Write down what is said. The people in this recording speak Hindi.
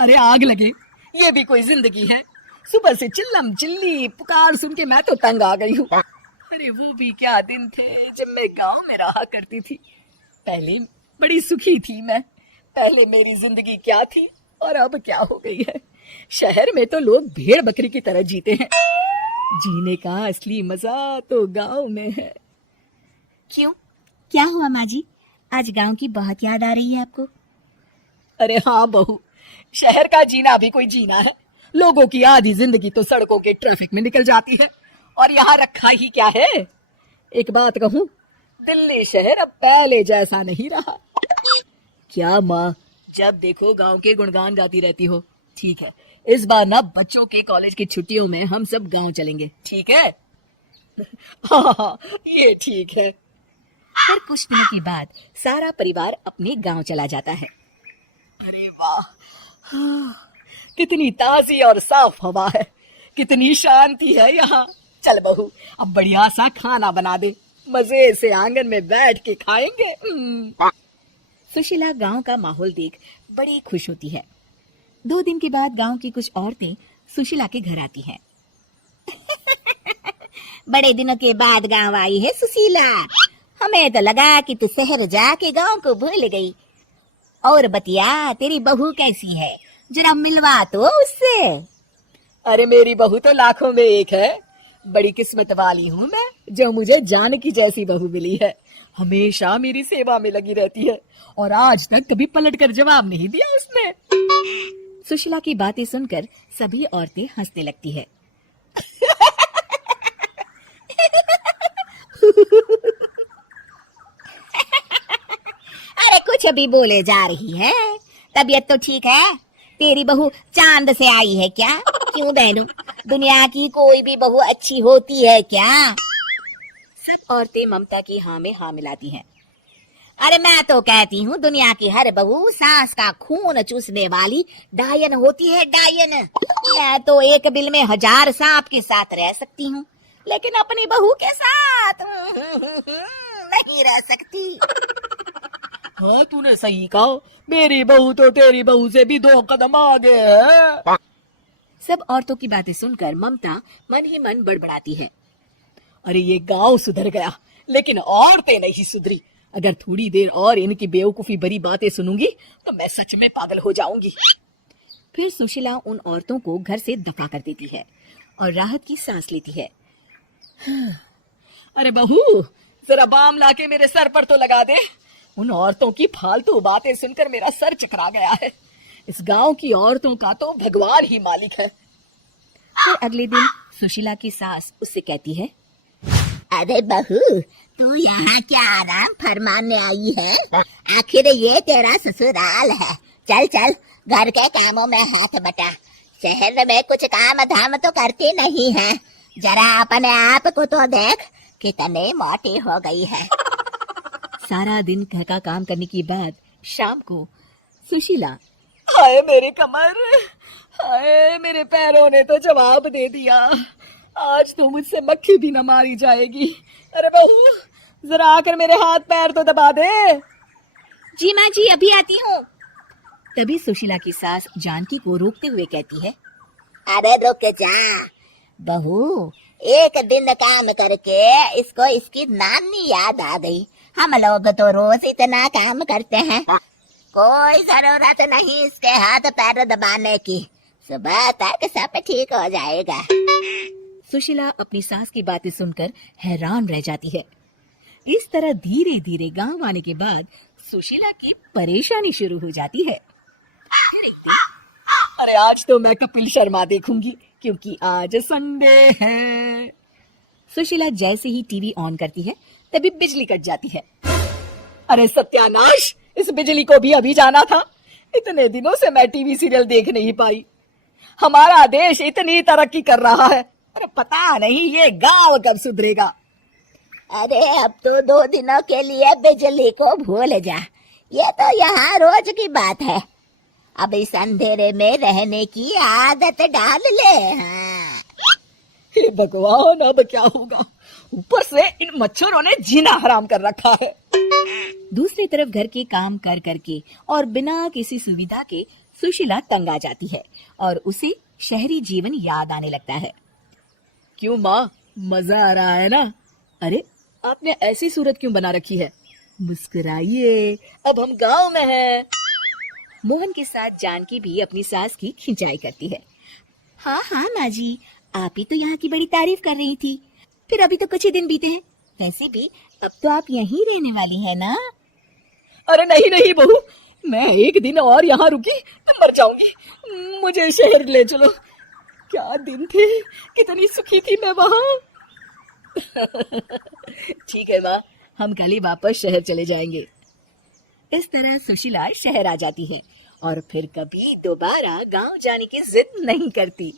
अरे आग लगे, ये भी कोई जिंदगी है। सुबह से चिल्लम चिल्ली पुकार सुन के मैं तो तंग आ गई हूँ। अरे वो भी क्या दिन थे जब मैं गांव में रहा करती थी। पहले बड़ी सुखी थी मैं। पहले मेरी जिंदगी क्या थी और अब क्या हो गई है। शहर में तो लोग भेड़ बकरी की तरह जीते हैं। जीने का असली मजा तो गांव में है। क्यों, क्या हुआ माँ जी? आज गांव की बहुत याद आ रही है आपको? अरे हाँ बहू, शहर का जीना भी कोई जीना है। लोगों की आधी जिंदगी तो सड़कों के ट्रैफिक में निकल जाती है और यहाँ रखा ही क्या है। एक बात कहूँ, दिल्ली शहर अब पहले जैसा नहीं रहा। क्या माँ, जब देखो गांव के गुणगान गाती रहती हो। ठीक है, इस बार ना बच्चों के कॉलेज की छुट्टियों में हम सब गांव चलेंगे, ठीक है? हाँ, ये ठीक है। फिर कुछ दिनों के बाद सारा परिवार अपने गांव चला जाता है। अरे वाह, कितनी ताजी और साफ हवा है, कितनी शांति है यहाँ। चल बहू, अब बढ़िया सा खाना बना दे, मजे से आंगन में बैठ के खाएंगे। सुशीला गांव का माहौल देख बड़ी खुश होती है। 2 दिन के बाद गांव की कुछ औरतें सुशीला के घर आती हैं। बड़े दिनों के बाद गांव आई है सुशीला। हमें तो लगा कि तू शहर जाके गांव को भूल गई। और बतिया, तेरी बहू कैसी है? जरा मिलवा तो उससे। अरे मेरी बहू तो लाखों में एक है। बड़ी किस्मत वाली हूँ मैं जो मुझे जानकी जैसी बहू मिली है। हमेशा मेरी सेवा में लगी रहती है और आज तक कभी पलट कर जवाब नहीं दिया उसने। सुशीला की बातें सुनकर सभी औरतें हंसने लगती है। अरे कुछ अभी बोले जा रही है। तबीयत तो ठीक है? तेरी बहू चांद से आई है क्या? क्यों बहनों, दुनिया की कोई भी बहू अच्छी होती है क्या? सब औरतें ममता की हाँ में हाँ मिलाती हैं। अरे मैं तो कहती हूँ दुनिया की हर बहू सास का खून चूसने वाली डायन होती है, डायन। मैं तो एक बिल में 1000 सांप के साथ रह सकती हूँ, लेकिन अपनी बहू के साथ नहीं रह सकती। हाँ, तूने सही कहा। मेरी बहू तो तेरी बहू से भी 2 कदम आगे है। सब औरतों की बातें सुनकर ममता मन ही मन बड़बड़ाती है। अरे ये गांव सुधर गया, लेकिन औरतें नहीं सुधरी। अगर थोड़ी देर और इनकी बेवकूफी भरी बातें सुनूंगी तो मैं सच में पागल हो जाऊंगी। फिर सुशीला उन औरतों को घर से दफा कर देती है और राहत की सांस लेती है। अरे बहू, जरा बाम लाके मेरे सर पर तो लगा दे। उन औरतों की फालतू बातें सुनकर मेरा सर चकरा गया है। इस गांव की औरतों का तो भगवान ही मालिक है। फिर अगले दिन सुशीला की सास उससे कहती है, अरे बहू, तू यहाँ क्या आराम फरमाने आई है? आखिर ये तेरा ससुराल है। चल चल, घर के कामों में हाथ बटा। शहर में कुछ काम धाम तो करती नहीं है। जरा अपने आप को तो देख, कितने मोटी हो गई है। सारा दिन घर का काम करने के बाद शाम को सुशीला, हाय मेरी कमर, हाय मेरे पैरों ने तो जवाब दे दिया। आज तो मुझसे मक्खी भी न मारी जाएगी। अरे बहू, जरा आकर मेरे हाथ पैर तो दबा दे। जी माँ जी, अभी आती हूँ। तभी सुशीला की सास जानकी को रोकते हुए कहती है, अरे रुक जा बहू, एक दिन काम करके इसको इसकी नानी याद आ गई। हम लोग तो रोज इतना काम करते हैं, कोई जरूरत नहीं इसके हाथ पैर दबाने की। सुबह तक सब ठीक हो जाएगा। सुशीला अपनी सास की बातें सुनकर हैरान रह जाती है। इस तरह धीरे धीरे गांव आने के बाद सुशीला की परेशानी शुरू हो जाती है। अरे आज तो मैं कपिल शर्मा देखूंगी, क्योंकि आज संडे है। सुशीला जैसे ही टीवी ऑन करती है तभी बिजली कट जाती है। अरे सत्यानाश, इस बिजली को भी अभी जाना था। इतने दिनों से मैं टीवी सीरियल देख नहीं पाई। हमारा देश इतनी तरक्की कर रहा है, अरे पता नहीं ये गांव कब सुधरेगा। अरे अब तो 2 दिनों के लिए बिजली को भूल जा, ये तो यहाँ रोज की बात है। अब इस अंधेरे में रहने की आदत डाल ले। हाँ। हे भगवान, अब क्या होगा? ऊपर से इन मच्छरों ने जीना हराम कर रखा है। दूसरी तरफ घर के काम कर करके और बिना किसी सुविधा के सुशीला तंग आ जाती है और उसे शहरी जीवन याद आने लगता है। क्यों माँ, मजा आ रहा है ना? अरे आपने ऐसी सूरत क्यों बना रखी है? मुस्कुराइए, अब हम गांव में हैं। मोहन के साथ जानकी भी अपनी सास की खिंचाई करती है। हाँ हाँ माँ जी, आप ही तो यहाँ की बड़ी तारीफ कर रही थी। फिर अभी तो कुछ ही दिन बीते हैं। वैसे भी अब तो आप यहीं रहने वाली है ना? अरे नहीं नहीं बहू, मैं एक दिन और यहाँ रुकी तो मर जाऊंगी। मुझे शहर ले चलो। क्या दिन थे, कितनी सुखी थी मैं वहाँ। ठीक है माँ, हम कल ही वापस शहर चले जाएंगे। इस तरह सुशीला शहर आ जाती है और फिर कभी दोबारा गांव जाने की जिद नहीं करती।